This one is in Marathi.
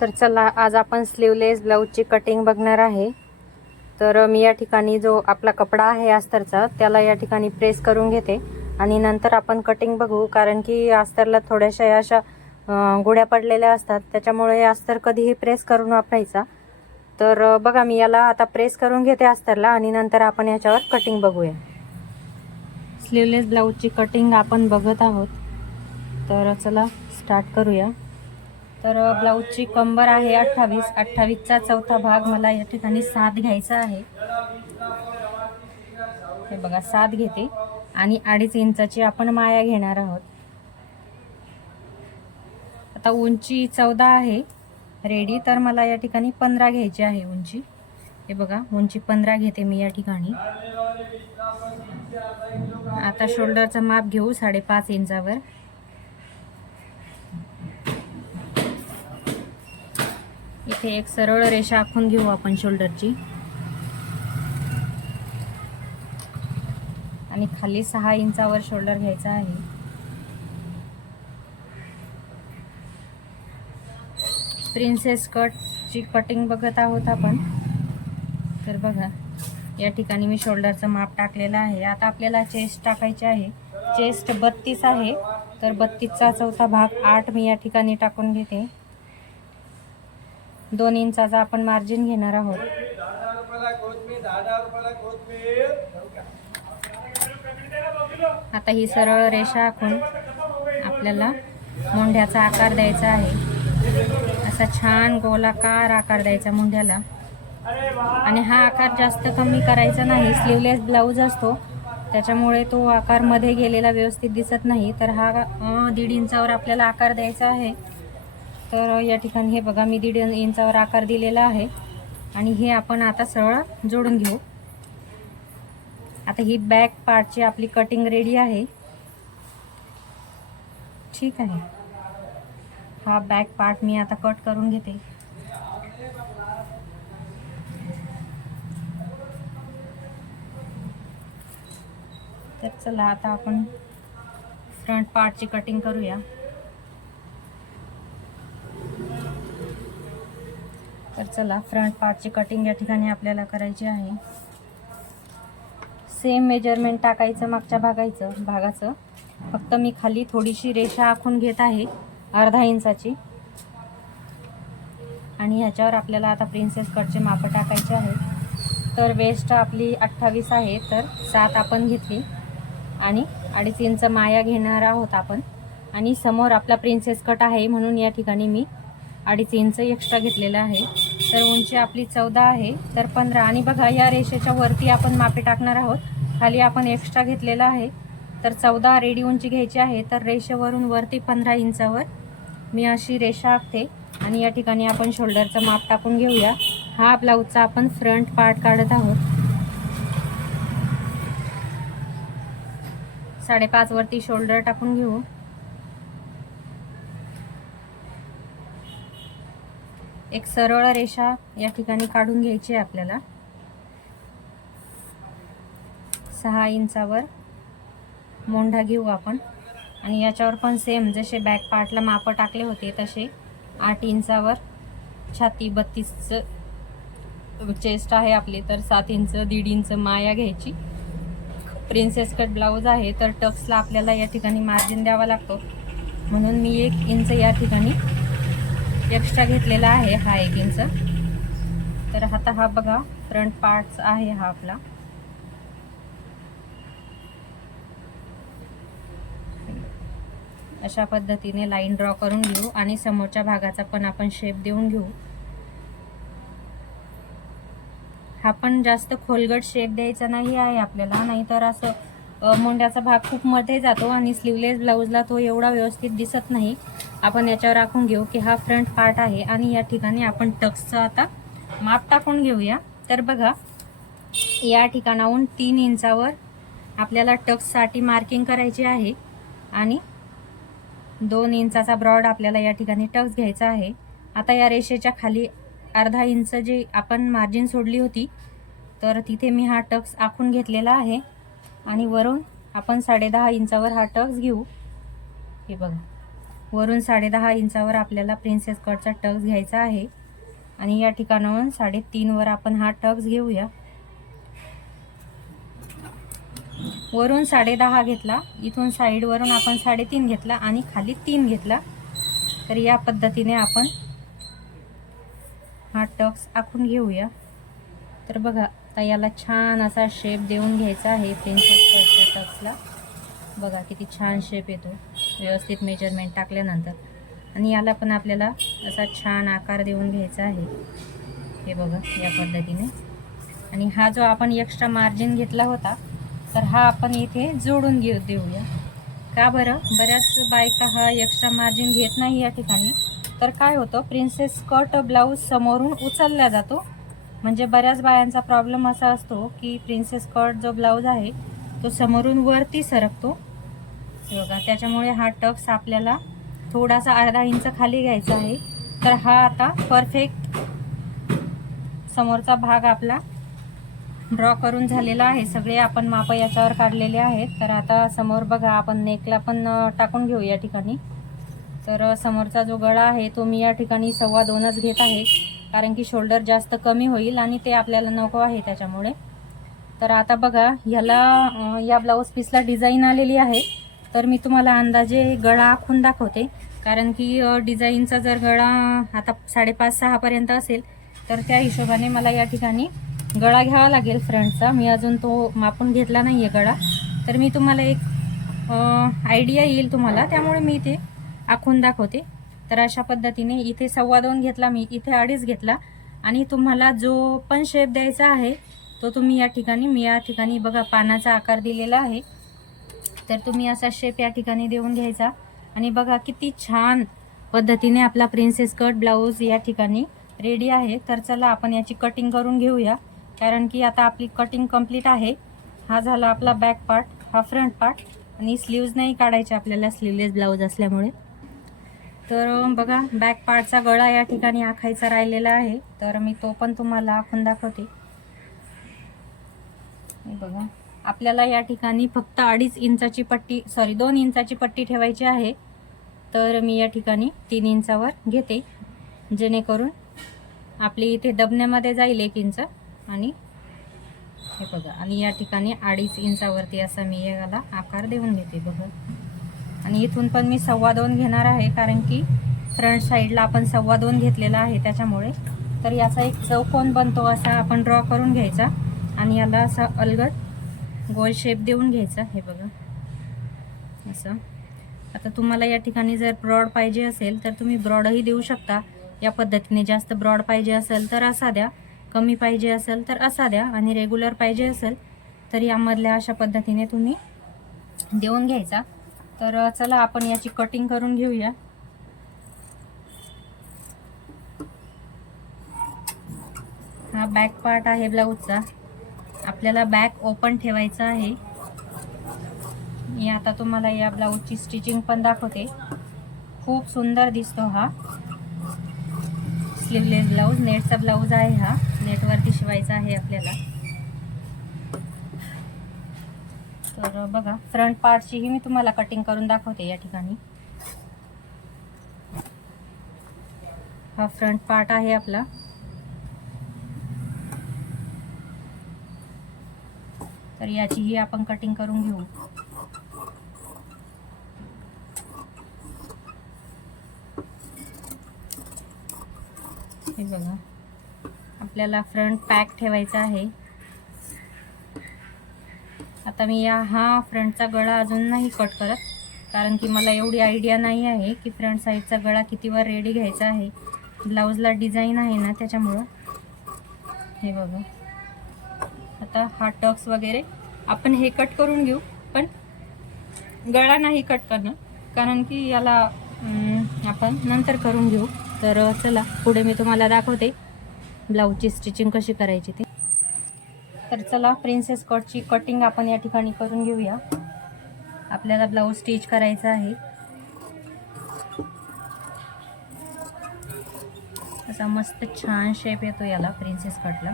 तर चला आज आपण स्लीवलेस ब्लाऊजची कटिंग बघणार आहे. तर मी या ठिकाणी जो आपला कपडा आहे अस्तरचा त्याला या ठिकाणी प्रेस करून घेते. आणि नंतर आपण कटिंग बघू कारण की अस्तरला थोड्याशा या अशा गुड्या पडलेल्या असतात. त्याच्यामुळे अस्तर कधीही प्रेस करून वापरायचा. तर बघा मी याला आता प्रेस करून घेते अस्तरला आणि नंतर आपण याच्यावर कटिंग बघूया. स्लीवलेस ब्लाऊजची कटिंग आपण बघत आहोत. तर चला स्टार्ट करूया. तर ब्लाऊजची कंबर आहे अठ्ठावीस. अठ्ठावीसचा चौथा भाग मला या ठिकाणी सात घ्यायचा आहे. हे बघा सात घेते. आणि अडीच इंचाची आपण माया घेणार आहोत. आता उंची चौदा आहे. रेडी? तर मला या ठिकाणी पंधरा घ्यायची आहे उंची. हे बघा उंची पंधरा घेते मी या ठिकाणी. आता शोल्डरचं माप घेऊ साडेपाच इंचावर. इथे एक सरळ रेषा आखून घेऊ आपण शोल्डरची. आणि खाली सहा इंचावर शोल्डर घ्यायचा आहे. प्रिन्सेस कटची कटिंग बघत आहोत आपण. तर बघा या ठिकाणी मी शोल्डरचं माप टाकलेलं आहे. आता आपल्याला चेस्ट टाकायचे आहे. चेस्ट बत्तीस आहे. तर बत्तीसचा चौथा भाग आठ मी या ठिकाणी टाकून घेते. दोन इंचाचा आपण मार्जिन घेणार आहोत. आता ही सरळ रेषा आखून आपल्याला मुंढ्याचा आकार द्यायचा आहे. असा छान गोलाकार आकार द्यायचा मुंढ्याला. आणि हा आकार जास्त कमी करायचा नाही. स्लीवलेस ब्लाऊज असतो. त्याच्यामुळे तो आकारमध्ये गेलेला व्यवस्थित दिसत नाही. तर हा दीड इंचावर आपल्याला आकार द्यायचा आहे. तर या ठिकाणी हे बघा मी दीड इंचावर आकार दिलेला आहे. आणि हे आपण आता सरळ जोडून घेऊ. आता ही बॅक पार्टची आपली कटिंग रेडी आहे. ठीक आहे. हा बॅक पार्ट मी आता कट करून घेते. तर चला आता आपण फ्रंट पार्टची कटिंग करूया. चला. फ्रंट पार्टची कटिंग या ठिकाणी आपल्याला करायची आहे. सेम मेजरमेंट टाकायचं मागच्या भागायचं भागाचं. फक्त मी खाली थोडीशी रेषा आखून घेत आहे अर्धा इंचाची. आणि ह्याच्यावर आपल्याला आता प्रिन्सेस कटचे मापं टाकायचे आहे तर वेस्ट आपली अठ्ठावीस आहे तर सात आपण घेतली. आणि अडीच इंच माया घेणार आहोत आपण. आणि समोर आपला प्रिन्सेस कट आहे म्हणून या ठिकाणी मी अडीच इंच एक्स्ट्रा घेतलेलं आहे. तर उंची आपली चौदा आहे. तर पंधरा. आणि बघा या रेषेच्या वरती आपण मापे टाकणार आहोत. खाली आपण एक्स्ट्रा घेतलेला आहे. तर चौदा रेडी उंची घ्यायची आहे. तर रेषेवरून वरती पंधरा इंचावर मी अशी रेषा आखते. आणि या ठिकाणी आपण शोल्डरचं माप टाकून घेऊया. हा ब्लाऊजचा आपण फ्रंट पार्ट काढत आहोत. साडेपाचवरती शोल्डर टाकून घेऊ. एक सरळ रेषा या ठिकाणी काढून घ्यायची आहे आपल्याला. सहा इंचावर मोंढा घेऊ आपण. आणि याच्यावर पण सेम जसे बॅक पार्टला मापं टाकले होते तसे आठ इंचावर छाती बत्तीसचं चेस्ट आहे आपली तर सात इंच दीड इंच माया घ्यायची. प्रिन्सेस कट ब्लाऊज आहे तर टक्सला आपल्याला या ठिकाणी मार्जिन द्यावा लागतो. म्हणून मी एक इंच या ठिकाणी एक्स्ट्रा घेतलेला आहे हा एक इंच तर आता हा बघा फ्रंट पार्ट्स आहे हा आपला. अशा पद्धतीने लाईन ड्रॉ करून घेऊ आणि समोरच्या भागाचा पण आपण शेप देऊन घेऊ. हा पण जास्त खोलगट शेप द्यायचा नाही आहे आपल्याला नाहीतर असं मोंड्याचा भाग खूप मध्ये जातो आणि स्लीवलेस ब्लाऊजला तो एवढा व्यवस्थित दिसत नाही. आपण याच्यावर राखून घेऊ की हा फ्रंट पार्ट आहे आणि या ठिकाणी आपण टक्सचं आता माप टाकून घेऊया. तर बघा या ठिकाणाहून तीन इंचावर आपल्याला टक्ससाठी मार्किंग करायची आहे आणि दोन इंचाचा ब्रॉड आपल्याला या ठिकाणी टक्स घ्यायचा आहे. आता या रेषेच्या खाली अर्धा इंच जी आपण मार्जिन सोडली होती तर तिथे मी हा टक्स आखून घेतलेला आहे. आणि वरून आपण साडेदहा इंचावर हा टक्स घेऊ. हे बघा. वरून साडेदहा इंचावर आपल्याला प्रिन्सेस कटचा टक्स घ्यायचा आहे. आणि या ठिकाणाहून साडेतीनवर आपण हा टक्स घेऊया. वरून साडेदहा घेतला. इथून साईडवरून आपण साडेतीन घेतला आणि खाली तीन घेतला. तर या पद्धतीने आपण हा टक्स आखून घेऊया. तर बघा आता याला छान असा शेप देऊन घ्यायचा आहे प्रिन्सेस टक्सला बघा किती छान शेप येतो. व्यवस्थित मेजरमेंट टाकल्यानंतर. आणि याला पण आपल्याला असा छान आकार देऊन घ्यायचा आहे. हे बघा या पद्धतीने. आणि हा जो आपण एक्स्ट्रा मार्जिन घेतला होता तर हा आपण इथे जोडून घेऊ देऊया. का बरं? बऱ्याच बायका हा एक्स्ट्रा मार्जिन घेत नाही या ठिकाणी. तर काय होतं? प्रिन्सेस स्कर्ट ब्लाऊज समोरून उचलला जातो. म्हणजे बऱ्याच बायांचा प्रॉब्लेम असा असतो की प्रिन्सेस स्कर्ट जो ब्लाऊज आहे तो समोरून वरती सरकतो. बघा त्याच्यामुळे हा टक्स आपल्याला थोडासा अर्धा इंच खाली घ्यायचा आहे. तर हा आता परफेक्ट समोरचा भाग आपला ड्रॉ करून झालेला आहे. सगळे आपण माप याच्यावर काढलेले आहेत. तर आता समोर बघा आपण नेकला पण टाकून घेऊ या ठिकाणी. तर समोरचा जो गळा आहे तो मी या ठिकाणी सव्वा दोनच घेत आहे. कारण की शोल्डर जास्त कमी होईल आणि ते आपल्याला नको आहे त्याच्यामुळे. तर आता बघा ह्याला या ब्लाऊज पीसला डिझाईन आलेली आहे. तर मी तुम्हाला अंदाजे गळा आखून दाखवते. कारण की डिझाईनचा जर गळा आता साडेपाच सहापर्यंत असेल तर त्या हिशोबाने मला या ठिकाणी गळा घ्यावा लागेल फ्रंटचा मी अजून तो मापून घेतला नाही आहे गळा. तर मी तुम्हाला एक आयडिया येईल तुम्हाला. त्यामुळे मी ते आखून दाखवते. तर अशा पद्धतीने इथे सव्वा दोन घेतला मी इथे अडीच घेतला. आणि तुम्हाला जो पण शेप द्यायचा आहे तो तुम्ही या ठिकाणी मी या ठिकाणी बघा पानाचा आकार दिलेला आहे. तर तुम्ही असा शेप या ठिकाणी देऊन घ्यायचा. आणि बघा किती छान पद्धतीने आपला प्रिन्सेस कट ब्लाऊज या ठिकाणी रेडी आहे. तर चला आपण याची कटिंग करून घेऊया. कारण की आता आपली कटिंग कंप्लीट आहे. हा झाला आपला बॅक पार्ट हा फ्रंट पार्ट आणि स्लीव्ज नाही काढायचे आपल्याला स्लीवलेस ब्लाऊज असल्यामुळे. तर बघा बॅक पार्टचा गळा या ठिकाणी आखायचा राहिलेला आहे. तर मी तो पण तुम्हाला आखून दाखवते. बघा. आपल्याला या ठिकाणी फक्त अडीच इंचाची पट्टी सॉरी दोन इंचाची पट्टी ठेवायची आहे. तर मी या ठिकाणी तीन इंचावर घेते. जेणेकरून आपली इथे दबण्यामध्ये जाईल एक इंच आणि हे बघा. आणि या ठिकाणी अडीच इंचावरती असा मी याला आकार देऊन घेते. बघा. आणि इथून पण मी सव्वा दोन घेणार आहे कारण की फ्रंट साईडला आपण सव्वा दोन घेतलेला आहे त्याच्यामुळे. तर याचा एक चौकोन बनतो असा आपण ड्रॉ करून घ्यायचा आणि याला असा अलगद गोल शेप देऊन घ्यायचा हे बघा. असं. आता तुम्हाला या ठिकाणी जर ब्रॉड पाहिजे असेल तर तुम्ही ब्रॉडही देऊ शकता. या पद्धतीने जास्त ब्रॉड पाहिजे असेल तर असा द्या. कमी पाहिजे असेल तर असा द्या. आणि रेग्युलर पाहिजे असेल तर यामधल्या अशा पद्धतीने तुम्ही देऊन घ्यायचा. तर चला आपण याची कटिंग करून घेऊया. हा बॅक पार्ट आहे ब्लाऊजचा आपल्याला बॅक ओपन ठेवायचा आहे. मी आता तुम्हाला या ब्लाऊजची स्टिचिंग पण दाखवते. खूप सुंदर दिसतो हा. स्लीवलेस ब्लाऊज नेटचा ब्लाऊज आहे हा. नेटवरती शिवायचा आहे आपल्याला. तर बघा फ्रंट पार्टचीही मी तुम्हाला कटिंग करून दाखवते या ठिकाणी. हा फ्रंट पार्ट आहे आपला. तर याचीही आपण कटिंग करून घेऊ. हे बघा आपल्याला फ्रंट पॅक ठेवायचा आहे. आता मी या हा फ्रंटचा गळा अजून नाही कट करत कारण की मला एवढी आयडिया नाही आहे की फ्रंट साईडचा गळा कितीवर रेडी घ्यायचा आहे. ब्लाऊजला डिझाईन आहे ना त्याच्यामुळं. हे बघा. आता हा टक्स वगैरे आपण हे कट करून घेऊ पण गळा नाही कट करणं कारण की याला आपण नंतर करून घेऊ. तर चला पुढे मी तुम्हाला दाखवते ब्लाऊजची स्टिचिंग कशी करायची ते. तर चला प्रिन्सेस कटची कटिंग आपण या ठिकाणी करून घेऊया. आपल्याला ब्लाऊज स्टिच करायचा आहे. असा मस्त छान शेप येतो याला प्रिन्सेस कटला